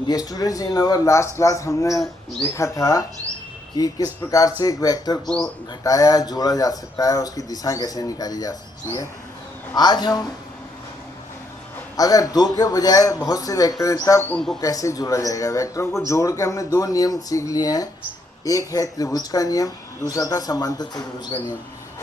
Dear students, in our last class हमने देखा था कि किस प्रकार से एक वेक्टर को घटाया जोड़ा जा सकता है, उसकी दिशा कैसे निकाली जा सकती है। आज हम अगर दो के बजाय बहुत से वेक्टर हैं तब उनको कैसे जोड़ा जाएगा। वेक्टरों को जोड़ के हमने दो नियम सीख लिए हैं। एक है त्रिभुज का नियम, दूसरा था समांतर चतुर्भुज का नियम।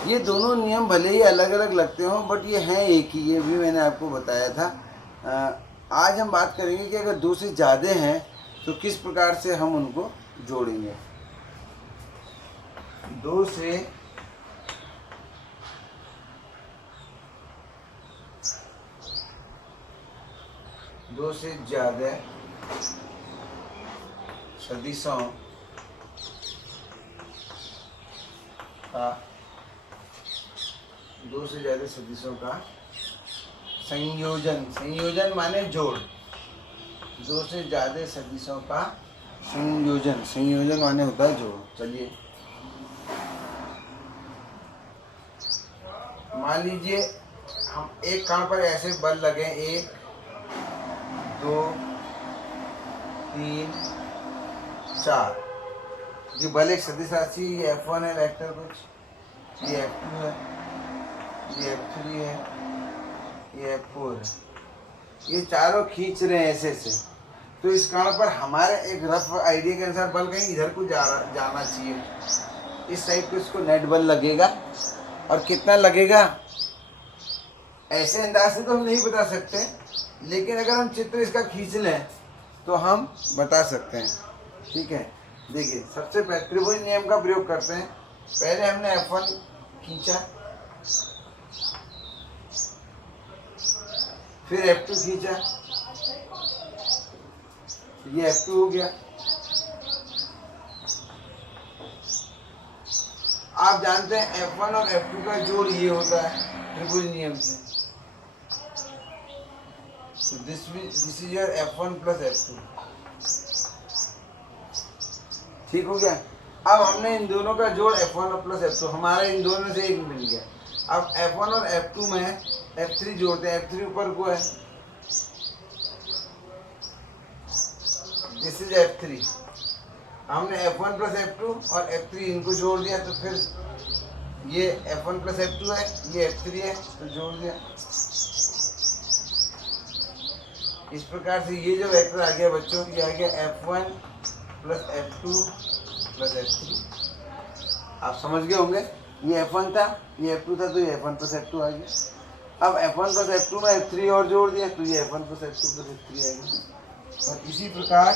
ये दोनों नियम भले ही अलग अलग लगते हों बट ये हैं एक ही, ये भी मैंने आपको बताया था। आज हम बात करेंगे कि अगर दो से ज़्यादा हैं तो किस प्रकार से हम उनको जोड़ेंगे। दो से ज़्यादा सदिशों का संयोजन, संयोजन माने जोड़। दो से ज़्यादा सदिशों का संयोजन, संयोजन माने होता है जोड़। चलिए मान लीजिए हम एक कण पर ऐसे बल लगे, 1 2 3 4। ये बल एक सदिश राशि, ये F1 है वेक्टर कुछ, ये F2 है, ये F3 है, ये F4 है। ये चारों खींच रहे हैं ऐसे से। तो इस कण पर हमारे एक रफ आइडिया के अनुसार बल कहीं इधर को जाना चाहिए। इस साइड को इसको नेट बल लगेगा और कितना लगेगा ऐसे अंदाज से तो हम नहीं बता सकते, लेकिन अगर हम चित्र इसका खींच लें तो हम बता सकते हैं। ठीक है, देखिए सबसे पहले त्रिभुज नियम का प्रयोग करते हैं। पहले हमने F1 खींचा, फिर F2 खींचा, ये F2 हो गया। आप जानते हैं F1 और F2 का जोड़ ये होता है त्रिभुज नियम से। So this is your F1 plus F2। ठीक हो गया। अब हमने इन दोनों का जोड़ F1 और प्लस F2, हमारे इन दोनों से एक मिल गया। अब F1 और F2 में F3 जोड़ते हैं। F3 ऊपर को है, दिस इज F3। हमने F1 प्लस F2 और F3 इनको जोड़ दिया, तो फिर ये F1 प्लस F2 है, ये F3 है, तो जोड़ दिया। इस प्रकार से ये जो वेक्टर आ गया बच्चों, ये आ गया F1 plus F2 plus F3। आप समझ गए होंगे, ये F1 था, ये F2 था, तो ये F1 प्लस F2 आ गया। अब F1 प्लस F2 में F3 और जोड़ दिया, तो ये F1 plus F2 plus F3 आ गया। और इसी प्रकार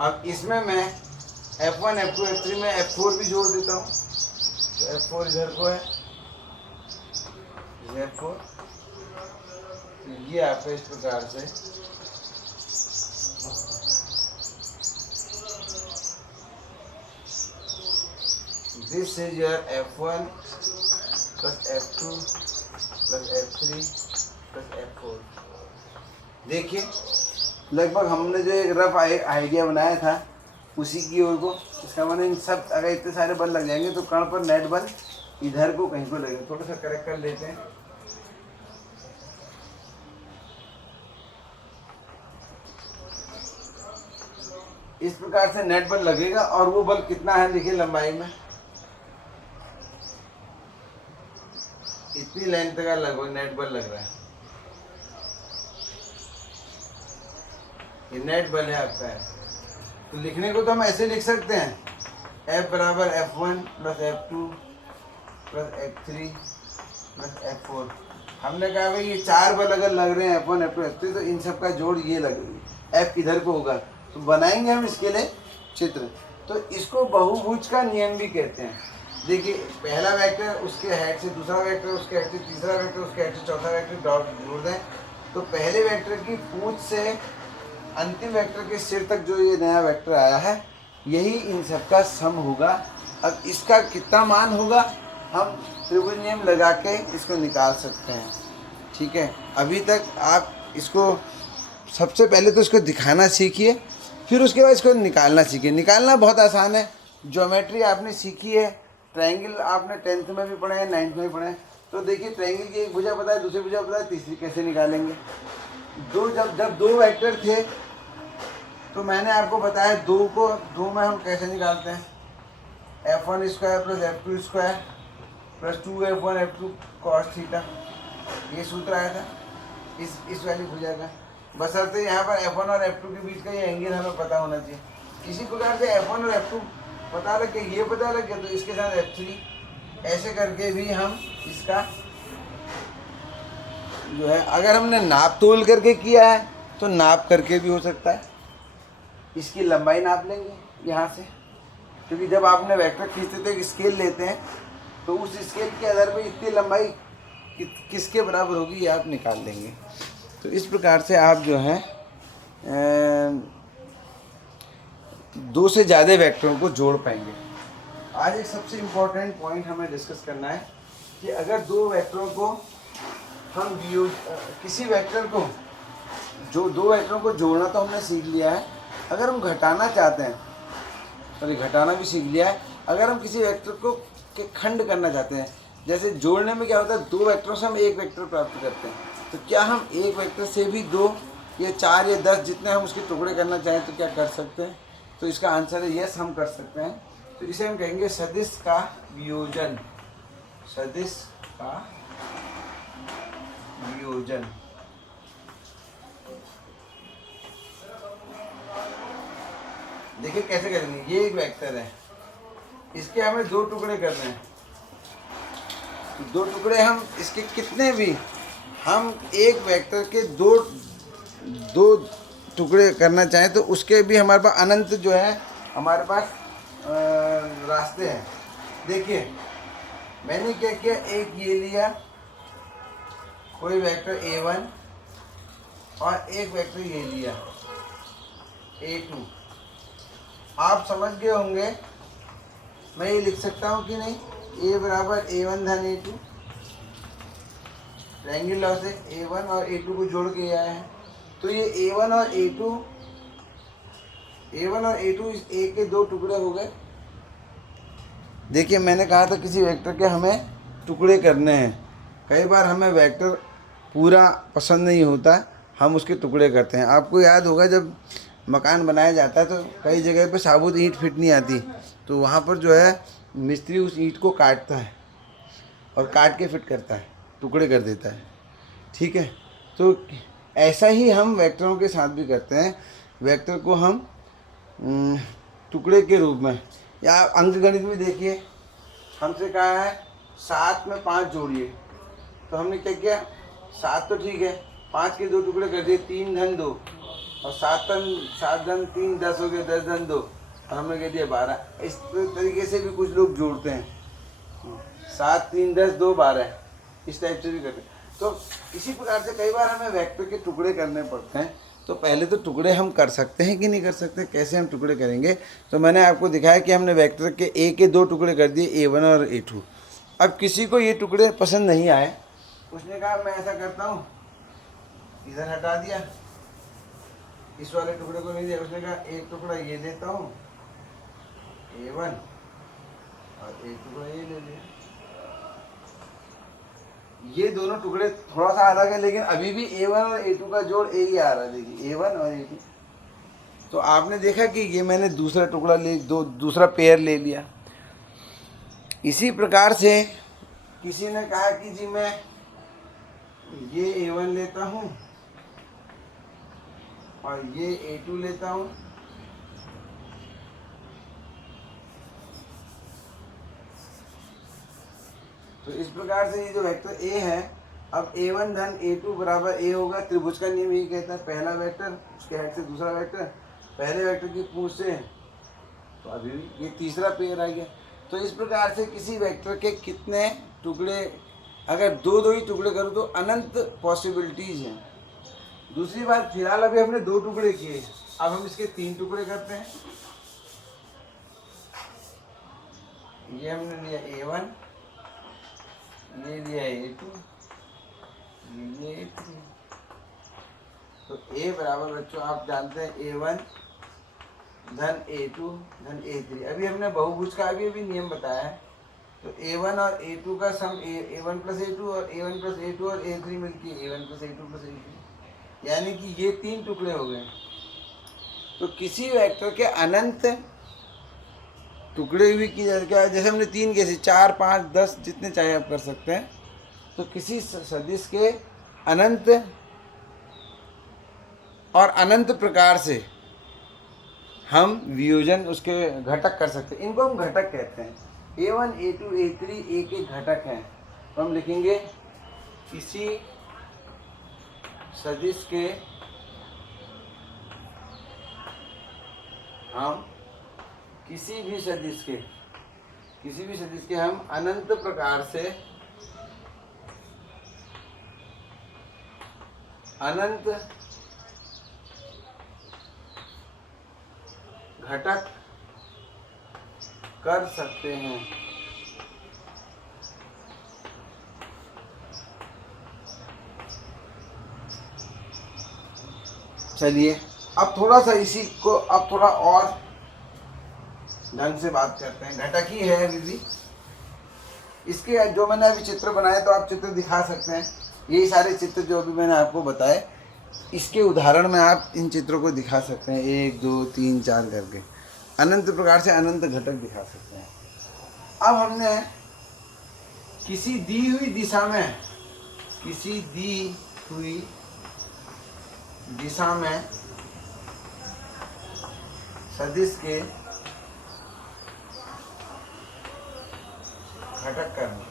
अब इसमें मैं F1 F2 F3 में F4 भी जोड़ देता हूँ, तो F4 इधर को है, F4। तो ये आपका इस प्रकार से this is your F1 plus F2 plus F3 plus F4। देखिए लगभग हमने जो एक रफ आइडिया बनाया था उसी की ओर को। इसका माने इन सब अगर इतने सारे बल लग जाएंगे तो कण पर नेट बल इधर को कहीं को लगेगा। थोड़ा सा करेक्ट कर लेते हैं। इस प्रकार से नेट बल लगेगा और वो बल कितना है देखिए लंबाई में, इतनी लेंथ का लगभग नेट बल लग रहा है। ये नेट बल है आपका। तो लिखने को तो हम ऐसे लिख सकते हैं, F बराबर F1 plus F2 plus F3 plus F4। हमने कहा भाई ये चार बल अगर लग रहे हैं F1 F2 F3, तो इन सब का जोड़ ये लगेगा, F इधर को होगा। तो बनाएंगे हम इसके लिए चित्र। तो इसको बहुभुज का नियम भी कहते हैं। देखिए पहला वेक्टर उसके हेड से, दूसरा वेक्टर उसके हेड से, तीसरा वेक्टर उसके हेड से, चौथा वेक्टर डॉट जोड़ दें, तो पहले वेक्टर की पूंछ से अंतिम वेक्टर के सिर तक जो ये नया वेक्टर आया है, यही इन सब का सम होगा। अब इसका कितना मान होगा हम त्रिभुज नियम लगा के इसको निकाल सकते हैं। ठीक है, अभी तक आप इसको सबसे पहले तो इसको दिखाना सीखिए, फिर उसके बाद इसको निकालना सीखिए। निकालना बहुत आसान है। ज्योमेट्री आपने सीखी है, ट्रायंगल आपने 10th में भी पढ़े हैं, 9th में भी पढ़े हैं। तो देखिए ट्रायंगल की एक भुजा पता है, दूसरी भुजा पता है, तीसरी कैसे निकालेंगे। जब दो वेक्टर थे तो मैंने आपको बताया दो में हम कैसे निकालते हैं, f1 square plus f2 square plus 2f1 f2 cos theta, ये सूत्र आया था इस वाली भुजा का। बशर्ते यहाँ पर f1 और f2 के बीच का ये एंगल हमें पता होना चाहिए। इसी प्रकार से f1 और f2 पता लग गया, ये पता लग गया, तो इसके साथ f3 ऐसे करके भी हम इसका जो है, अगर हमने नाप तोल करके किया है तो नाप करके भी हो सकता है। इसकी लंबाई नाप लेंगे यहाँ से, क्योंकि जब आपने वेक्टर खींचते थे स्केल लेते हैं तो उस स्केल के आधार पर इतनी लंबाई किसके बराबर होगी ये आप निकाल लेंगे। तो इस प्रकार से आप जो है दो से ज़्यादा वेक्टरों को जोड़ पाएंगे। आज एक सबसे इम्पोर्टेंट पॉइंट हमें डिस्कस करना है कि अगर दो वेक्टरों को हम किसी वेक्टर को दो वेक्टरों को जोड़ना तो हमने सीख लिया है, अगर हम घटाना चाहते हैं तो घटाना भी सीख लिया है। अगर हम किसी वेक्टर को के खंड करना चाहते हैं, जैसे जोड़ने में क्या होता है, दो वेक्टरों से हम एक वेक्टर प्राप्त करते हैं, तो क्या हम एक वेक्टर से भी 2 या 4 या 10 जितने हम उसके टुकड़े करना चाहें तो क्या कर सकते हैं? तो इसका आंसर है यस, हम कर सकते हैं। तो इसे हम कहेंगे सदिश का वियोजन, सदिश का वियोजन। देखिए कैसे करेंगे, ये एक वेक्टर है, इसके हमें 2 टुकड़े करने हैं। 2 टुकड़े हम इसके कितने भी, हम एक वेक्टर के दो टुकड़े करना चाहें तो उसके भी हमारे पास अनंत जो है हमारे पास रास्ते हैं। देखिए मैंने क्या किया, एक ये लिया कोई वेक्टर a1 और एक वेक्टर ये लिया a2। आप समझ गए होंगे, मैं ये लिख सकता हूँ कि नहीं, a बराबर a1 धन a2, ट्रायंगल लॉ से a1 और a2 को जोड़ के आया है। तो ये a1 और a2 इस a के 2 टुकड़े हो गए। देखिए मैंने कहा था किसी वेक्टर के हमें टुकड़े करने हैं। कई बार हमें वेक्टर पूरा पसंद नहीं होता, हम उसके टुकड़े करते हैं। आपको याद होगा जब मकान बनाया जाता है तो कई जगह पे साबुत ईंट फिट नहीं आती, तो वहाँ पर जो है मिस्त्री उस ईंट को काटता है और काट के फिट करता है, टुकड़े कर देता है। ठीक है, तो ऐसा ही हम वेक्टरों के साथ भी करते हैं। वेक्टर को हम टुकड़े के रूप में, या अंकगणित में देखिए हमसे कहा है 7 में 5 जोड़िए, तो हमने क्या किया, 7 तो ठीक है, 5 के 2 टुकड़े कर दिए, 3 धन 2 और 7 धन 3 10 हो गए, 10 धन 2 और हमने कह दिया 12। इस तरीके से भी कुछ लोग जोड़ते हैं, 7 3 10 2 12, इस टाइप से भी करते हैं। तो इसी प्रकार से कई बार हमें वेक्टर के टुकड़े करने पड़ते हैं। तो पहले तो टुकड़े हम कर सकते हैं कि नहीं कर सकते, कैसे हम टुकड़े करेंगे, तो मैंने आपको दिखाया कि हमने वेक्टर के a के 2 टुकड़े कर दिए, a1 और a2। अब किसी को ये टुकड़े पसंद नहीं आए, उसने कहा मैं ऐसा करता हूँ, इधर हटा दिया, इस वाले टुकड़े को नहीं दिया, उसने कहा एक टुकड़ा ये देता हूँ a1 और एक टुकड़ा ये ले लिया। ये दोनों टुकड़े थोड़ा सा अलग है, लेकिन अभी भी a1 और a2 का जोड़ a ही आ रहा है। देखिए a1 और a2, तो आपने देखा कि ये मैंने दूसरा टुकड़ा दूसरा पेयर ले लिया। इसी प्रकार से किसी ने कहा कि जी मैं ये a1 लेता हूँ और ये a2 लेता हूँ, तो इस प्रकार से ये जो वेक्टर a है, अब a1 धन a2 बराबर a होगा। त्रिभुज का नियम यही कहता है, पहला वेक्टर उसके हेड से दूसरा वेक्टर, पहले वेक्टर की पूंछ से, तो अभी भी ये तीसरा पेयर आ गया। तो इस प्रकार से किसी वेक्टर के कितने टुकड़े, अगर दो ही टुकड़े करूँ तो अनंत पॉसिबिलिटीज़ हैं। दूसरी बात, फिलहाल अभी हमने 2 टुकड़े किए, अब हम इसके 3 टुकड़े करते हैं। ये हमने लिया a1, ये लिया a2, ये a3। तो a बराबर बच्चों आप जानते हैं a1 धन a2 धन a3। अभी हमने बहुभुज का अभी नियम बताया है तो A1 और A2 का सम A1 प्लस A2 और A1 प्लस A2 और A3 मिलती है A1 plus A2 plus A3, यानी कि ये 3 टुकड़े हो गए। तो किसी वेक्टर के अनंत टुकड़े भी किए जा सकते हैं, जैसे हमने 3 कैसे 4 5 10 जितने चाहे आप कर सकते हैं। तो किसी सदिश के अनंत और अनंत प्रकार से हम वियोजन उसके घटक कर सकते हैं, इनको हम घटक कहते हैं। A1 A2 A3 एक एक घटक हैं। तो हम लिखेंगे किसी सदिश के हम किसी भी सदिश के हम अनंत प्रकार से अनंत घटक कर सकते हैं। चलिए अब थोड़ा सा इसी को अब थोड़ा और ढंग से बात करते हैं। घटक ही है अभी भी। इसके जो मैंने अभी चित्र बनाए, तो आप चित्र दिखा सकते हैं। यही सारे चित्र जो अभी मैंने आपको बताए, इसके उदाहरण में आप इन चित्रों को दिखा सकते हैं, 1 2 3 4 करके अनंत प्रकार से अनंत घटक दिखा सकते हैं। अब हमने किसी दी हुई दिशा में सदिश के घटक करना।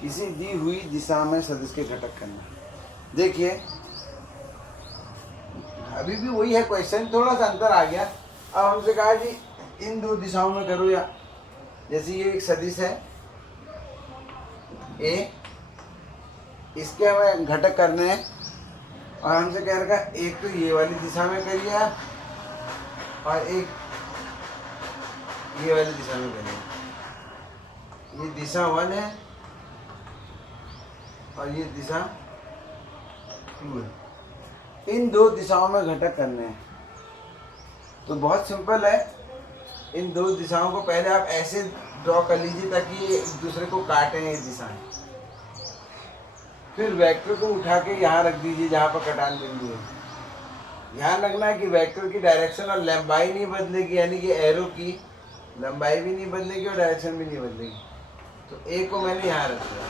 किसी दी हुई दिशा में सदिश के घटक करना। देखिए अभी भी वही है क्वेश्चन, थोड़ा सा अंतर आ गया। अब हमसे कहा कि इन दो दिशाओं में करो, या जैसे ये एक सदिश है ए, इसके हमें घटक करने हैं, और हमसे कह रखा एक तो ये वाली दिशा में करिए आप, और एक ये वाली दिशा में करिए। ये दिशा 1 है और ये दिशा 2 है। इन दो दिशाओं में घटक करने हैं। तो बहुत सिंपल है। इन दो दिशाओं को पहले आप ऐसे ड्रॉ कर लीजिए ताकि ये एक दूसरे को काटें ये दिशाएं। फिर वेक्टर को उठा के यहाँ रख दीजिए जहाँ पर कटान बिंदु है। ध्यान रखना है कि वेक्टर की डायरेक्शन और लंबाई नहीं बदलेगी, यानी कि एरो की लंबाई भी नहीं बदलेगी और डायरेक्शन भी नहीं बदलेगी। तो ए को मैंने यहाँ रख दिया।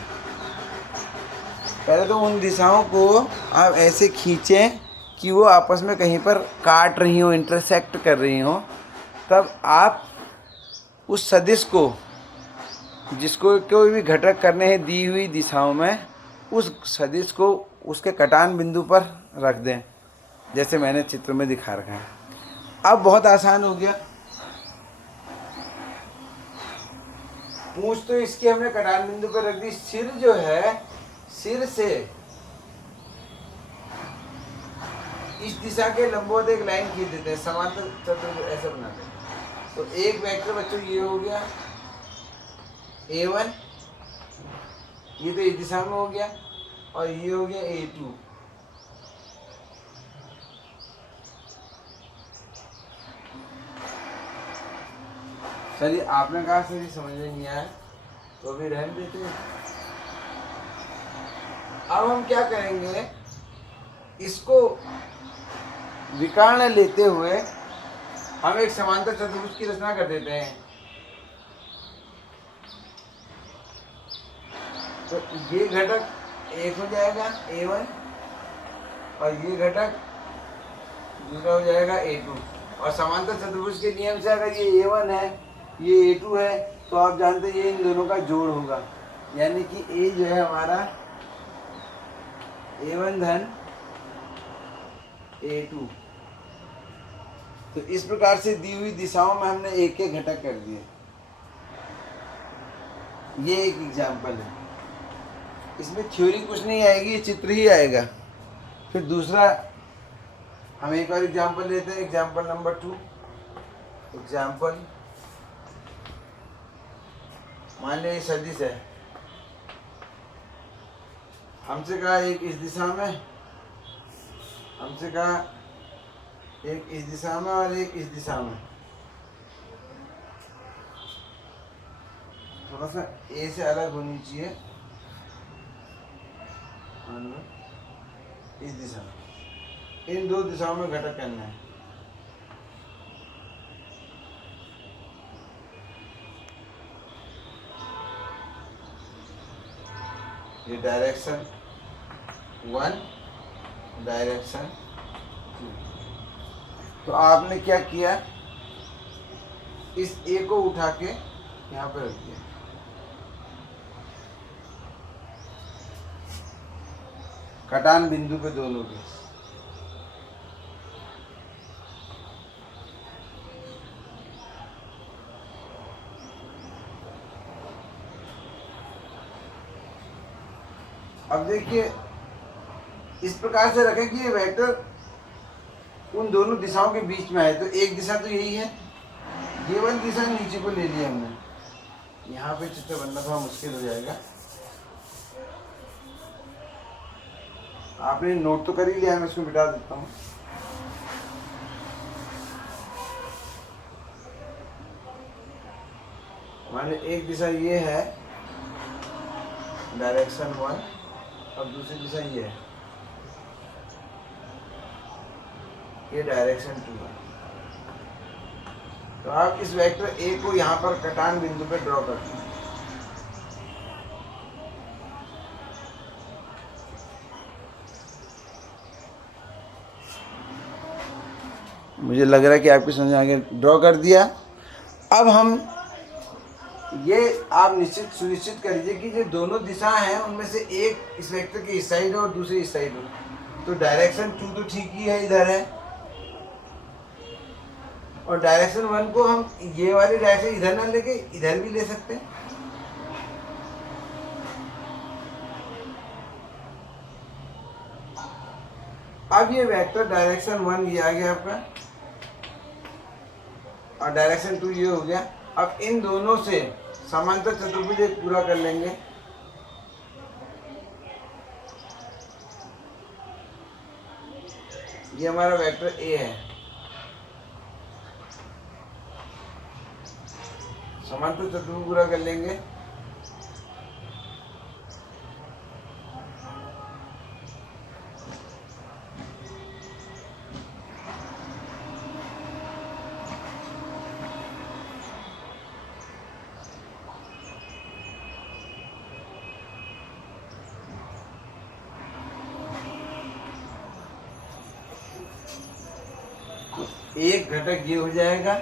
पहले तो उन दिशाओं को आप ऐसे खींचें कि वो आपस में कहीं पर काट रही हो, इंटरसेक्ट कर रही हो। तब आप उस सदिश को, जिसको कोई भी घटक करने हैं दी हुई दिशाओं में, उस सदिश को उसके कटान बिंदु पर रख दें, जैसे मैंने चित्र में दिखा रखा है। अब बहुत आसान हो गया। पूंछ तो इसकी हमने कटान बिंदु पर रख दी। सिर जो है, सिर से इस दिशा के लंबवत एक लाइन खींच देते हैं, समांतर चतुर्भुज ऐसा बनाते हैं। तो एक वेक्टर बच्चों ये हो गया A1, ये तो इस दिशा में हो गया, और ये हो गया A2। चलिए आपने कहा सर समझ में नहीं आया, तो अभी रहने देते हैं। अब हम क्या करेंगे, इसको विकर्ण लेते हुए हम एक समांतर चतुर्भुज की रचना कर देते हैं। तो ये घटक एक हो जाएगा A1, और ये घटक दूसरा हो जाएगा A2। और समांतर चतुर्भुज के नियम से अगर ये A1 है, ये A2 है, तो आप जानते हैं ये इन दोनों का जोड़ होगा, यानी कि A जो है हमारा A1 धन A2। तो इस प्रकार से दी हुई दिशाओं में हमने एक एक घटक कर दिए। ये एक एग्जाम्पल है। इसमें थ्योरी कुछ नहीं आएगी, ये चित्र ही आएगा। फिर दूसरा हम एक और एग्जाम्पल लेते हैं, एग्जाम्पल नंबर 2। एग्जाम्पल, मान लीजिए सदिश है, हमसे कहा एक इस दिशा में, हमसे कहा एक इस दिशा में और एक इस दिशा में। थोड़ा सा ए से अलग होनी चाहिए, इस दिशा में। इन दो दिशाओं में घटक करना है। ये डायरेक्शन 1, डायरेक्शन 2। तो आपने क्या किया, इस ए को उठा के यहाँ पे रख दिया। कटान बिंदु पे दोनों के। अब देखिए इस प्रकार से रखें कि ये वेक्टर उन दोनों दिशाओं के बीच में है। तो एक दिशा तो यही है, ये वाली दिशा नीचे को ले लिया हमने। यहाँ पे चित्र बनना थोड़ा मुश्किल हो जाएगा। आपने नोट तो कर ही लिया है, मैं इसको मिटा देता हूँ। मान लीजिए एक दिशा ये है, डायरेक्शन 1, और दूसरी दिशा ये है, ये डायरेक्शन 2 है। तो आप इस वेक्टर ए को यहाँ पर कटान बिंदु पे ड्रॉ करते हैं। मुझे लग रहा है कि आपकी समझ आ गया। ड्रॉ कर दिया। अब हम ये आप सुनिश्चित कर लीजिए कि जो दोनों दिशा हैं उनमें से एक इस वेक्टर की इस साइड हो और दूसरी इस साइड हो। तो डायरेक्शन 2 तो ठीक ही है, इधर है, और डायरेक्शन 1 को हम ये वाली डायरेक्शन इधर ना लेके इधर भी ले सकते हैं। अब ये वेक्टर डायरेक्शन 1 ये आ गया आपका, और डायरेक्शन 2 ये हो गया। अब इन दोनों से समांतर चतुर्भुज एक पूरा कर लेंगे। ये हमारा वेक्टर ए है, समांतर चतुर्भुज पूरा कर लेंगे। एक घटक ये हो जाएगा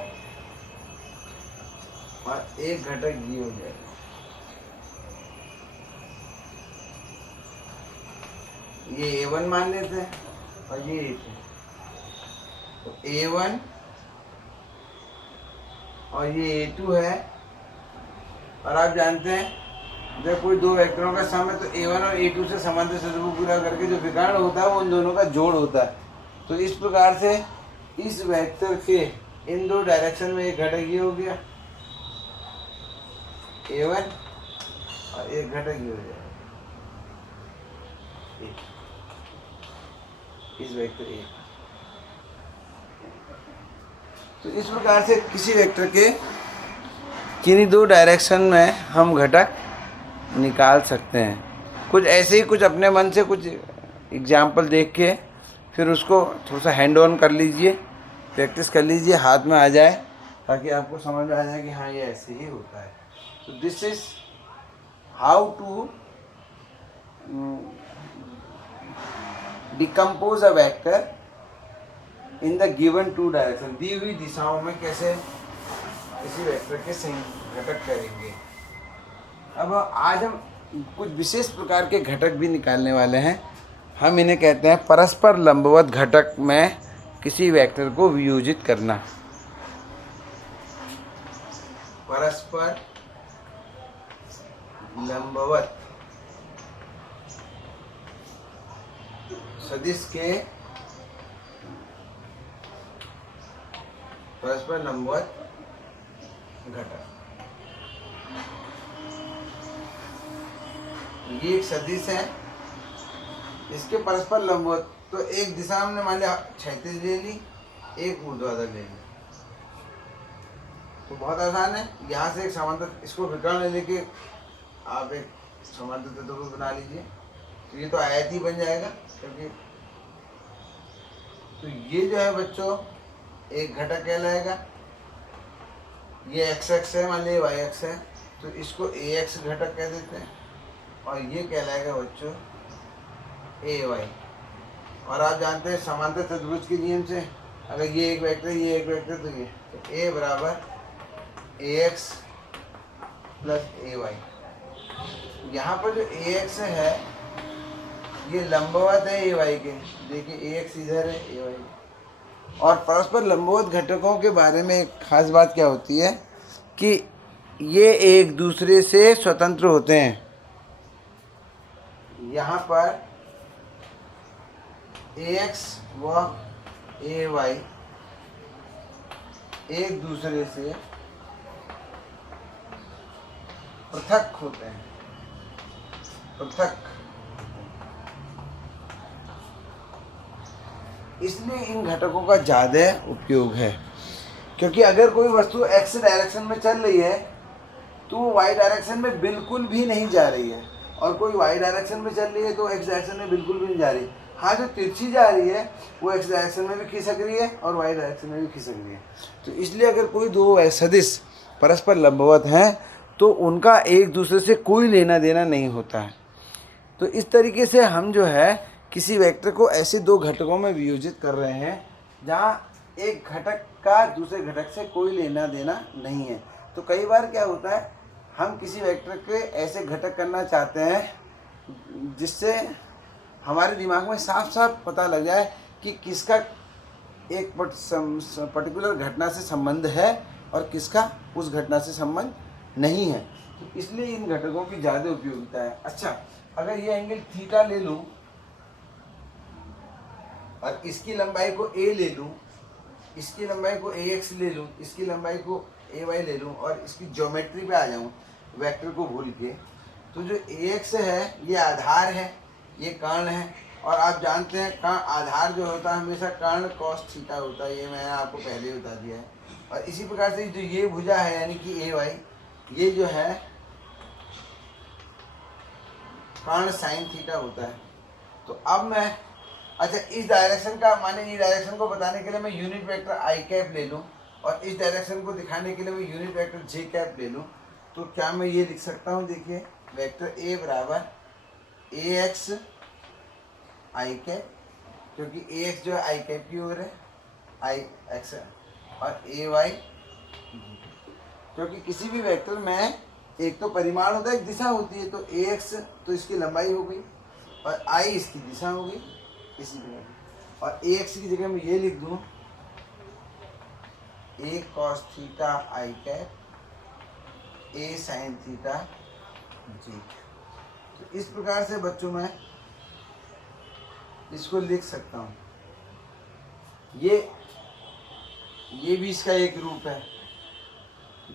और एक घटक ये हो जाएगा। ये A1 मान लेते हैं और ये A2। तो A1 और ये A2 है। और आप जानते हैं जब कोई दो वेक्टरों का सम है तो A1 और A2 से समांतर चतुर्भुज पूरा करके जो विकर्ण होता है वो उन दोनों का जोड़ होता है। तो इस प्रकार से इस वेक्टर के इन दो डायरेक्शन में एक घटक ये हो गया A1 और एक घटक ये हो जाएगा इस वेक्टर A। तो इस प्रकार से किसी वेक्टर के किन्हीं दो डायरेक्शन में हम घटक निकाल सकते हैं। कुछ ऐसे ही कुछ अपने मन से कुछ एग्जाम्पल देख के फिर उसको थोड़ा सा हैंड ऑन कर लीजिए, प्रैक्टिस कर लीजिए, हाथ में आ जाए, ताकि आपको समझ में आ जाए कि हाँ ये ऐसे ही होता है। तो this is how to decompose a vector in the given two direction. दी हुई दिशाओं में कैसे किसी वेक्टर के घटक करेंगे। अब आज हम कुछ विशेष प्रकार के घटक भी निकालने वाले हैं। हम इन्हें कहते हैं परस्पर लंबवत घटक में किसी वेक्टर को वियोजित करना। परस्पर लंबवत सदिश के परस्पर लंबवत घटक। ये एक सदिश है, इसके परस्पर लंबवत। तो एक दिशा हमने मान लिया क्षैतिज ले ली एक ऊर्ध्वाधर लेंगे। तो बहुत आसान है, यहाँ से एक समांतर, इसको विकर्ण लेके आप एक समांतर चतुर्भुज बना लीजिए। तो ये तो आयत ही बन जाएगा, क्योंकि तो ये जो है बच्चों एक घटक कहलाएगा। ये एक्स एक्स है, मान लीजिए वाई एक्स है, तो इसको ए एक्स घटक कह देते हैं, और ये कहलाएगा बच्चों ए वाई। और आप जानते हैं समांतर चतुर्भुज के नियम से, अगर ये एक वेक्टर ये एक वेक्टर, तो ये तो ए बराबर ए एक्स प्लस ए वाई। यहाँ पर जो ए एक्स है ये लंबवत है ए वाई के, देखिए ए एक्स इधर है, ए वाई। और परस्पर लंबवत घटकों के बारे में एक खास बात क्या होती है कि ये एक दूसरे से स्वतंत्र होते हैं। यहाँ पर ए एक्स व ए वाई एक दूसरे से पृथक होते हैं, पृथक। इसलिए इन घटकों का ज़्यादा उपयोग है, क्योंकि अगर कोई वस्तु एक्स डायरेक्शन में चल रही है तो वो वाई डायरेक्शन में बिल्कुल भी नहीं जा रही है, और कोई वाई डायरेक्शन में चल रही है तो एक्स डायरेक्शन में बिल्कुल भी नहीं जा रही। हाँ, जो तिरछी जा रही है वो एक्स डायरेक्शन में भी खिसक रही है और वाई डायरेक्शन में भी खिसक रही है। तो इसलिए अगर कोई दो सदिश परस्पर लंबवत हैं तो उनका एक दूसरे से कोई लेना देना नहीं होता है। तो इस तरीके से हम जो है किसी वेक्टर को ऐसे दो घटकों में वियोजित कर रहे हैं जहाँ एक घटक का दूसरे घटक से कोई लेना देना नहीं है। तो कई बार क्या होता है, हम किसी वेक्टर के ऐसे घटक करना चाहते हैं जिससे हमारे दिमाग में साफ साफ पता लग जाए कि किसका एक पर्टिकुलर घटना से संबंध है और किसका उस घटना से संबंध नहीं है। तो इसलिए इन घटकों की ज़्यादा उपयोगिता है। अच्छा, अगर ये एंगल थीटा ले लूँ और इसकी लंबाई को ए ले लूँ, इसकी लंबाई को ए एक्स ले लूँ, इसकी लंबाई को ए वाई ले लूँ और इसकी ज्योमेट्री पे आ जाऊँ वेक्टर को भूल के, तो जो ए एक्स है ये आधार है, ये कर्ण है। और आप जानते हैं कर्ण आधार जो होता है हमेशा कर्ण कॉस थीटा होता है, ये मैंने आपको पहले ही बता दिया है। और इसी प्रकार से जो ये भुजा है यानी कि ए वाई, ये जो है कर्ण साइन थीटा होता है। तो अब मैं अच्छा इस डायरेक्शन का माने इस डायरेक्शन को बताने के लिए मैं यूनिट वेक्टर आई कैप ले लूँ और इस डायरेक्शन को दिखाने के लिए मैं यूनिट वेक्टर जे कैप ले लूँ, तो क्या मैं ये लिख सकता हूँ, देखिए वेक्टर ए बराबर ए एक्स आई कैप, क्योंकि ए एक्स जो है आई कैप की ओर है, आई एक्स है, और ए वाई, क्योंकि किसी भी वेक्टर में एक तो परिमाण होता है, एक दिशा होती है। तो ए एक्स तो इसकी लंबाई हो गई और आई इसकी दिशा हो गई इसी प्रकार। और ए एक्स की जगह मैं ये लिख दूँ A cos theta i cap A sin theta j. तो इस प्रकार से बच्चों मैं इसको लिख सकता हूँ। ये भी इसका एक रूप है।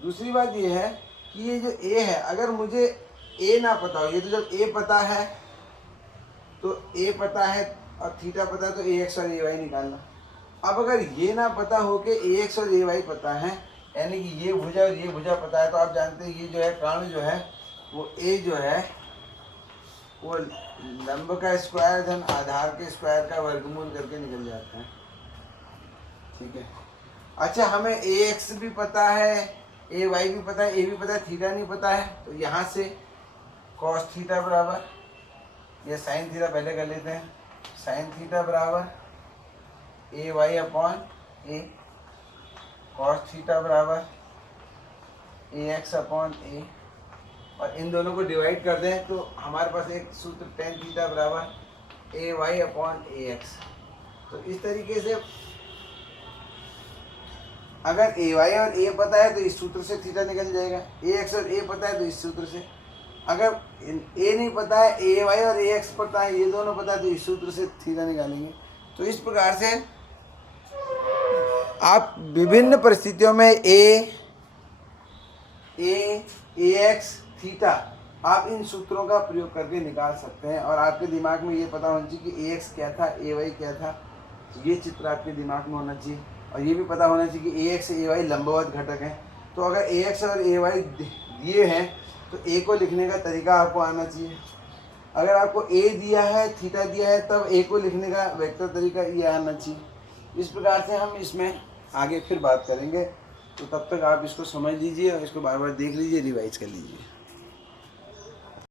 दूसरी बात ये है कि ये जो ए है, अगर मुझे ए ना पता हो, ये तो जब ए पता है तो ए पता है और थीटा पता है तो ए एक्स और ए वाई निकालना। अब अगर ये ना पता हो कि ए एक्स और ए वाई पता है, यानी कि ये भुजा और ये भुजा पता है, तो आप जानते हैं ये जो है कर्ण जो है वो ए जो है वो लंब का स्क्वायर धन आधार के स्क्वायर का वर्गमूल करके निकल जाता है। ठीक है। अच्छा, हमें ए एक्स भी पता है, ए वाई भी पता है, ए भी पता है, थीटा नहीं पता है, तो यहाँ से कॉस थीटा बराबर, ये साइन थीटा पहले कर लेते हैं, साइन थीटा बराबर ए वाई अपॉन ए, कॉस थीटा बराबर ए एक्स अपॉन ए, और इन दोनों को डिवाइड कर दें तो हमारे पास एक सूत्र टेन थीटा बराबर ए वाई अपॉन ए एक्स। तो इस तरीके से अगर ए वाई और ए पता है तो इस सूत्र से थीटा निकल जाएगा, ए एक्स और ए पता है तो इस सूत्र से, अगर ए नहीं पता है, ए वाई और ए एक्स पता है, ये दोनों पता है तो इस सूत्र से थीटा निकालेंगे। तो इस प्रकार से आप विभिन्न परिस्थितियों में ए एक्स थीटा आप इन सूत्रों का प्रयोग करके निकाल सकते हैं। और आपके दिमाग में ये पता होना चाहिए कि ए एक्स क्या था, ए वाई क्या था, तो ये चित्र आपके दिमाग में होना चाहिए। और ये भी पता होना चाहिए कि ए एक्स ए वाई लंबवत घटक हैं। तो अगर ए एक्स और ए वाई दिए हैं तो ए को लिखने का तरीका आपको आना चाहिए। अगर आपको ए दिया है, थीटा दिया है, तब ए को लिखने का वेक्टर तरीका ये आना चाहिए। इस प्रकार से हम इसमें आगे फिर बात करेंगे। तो तब तक आप इसको समझ लीजिए और इसको बार बार देख लीजिए, रिवाइज कर लीजिए।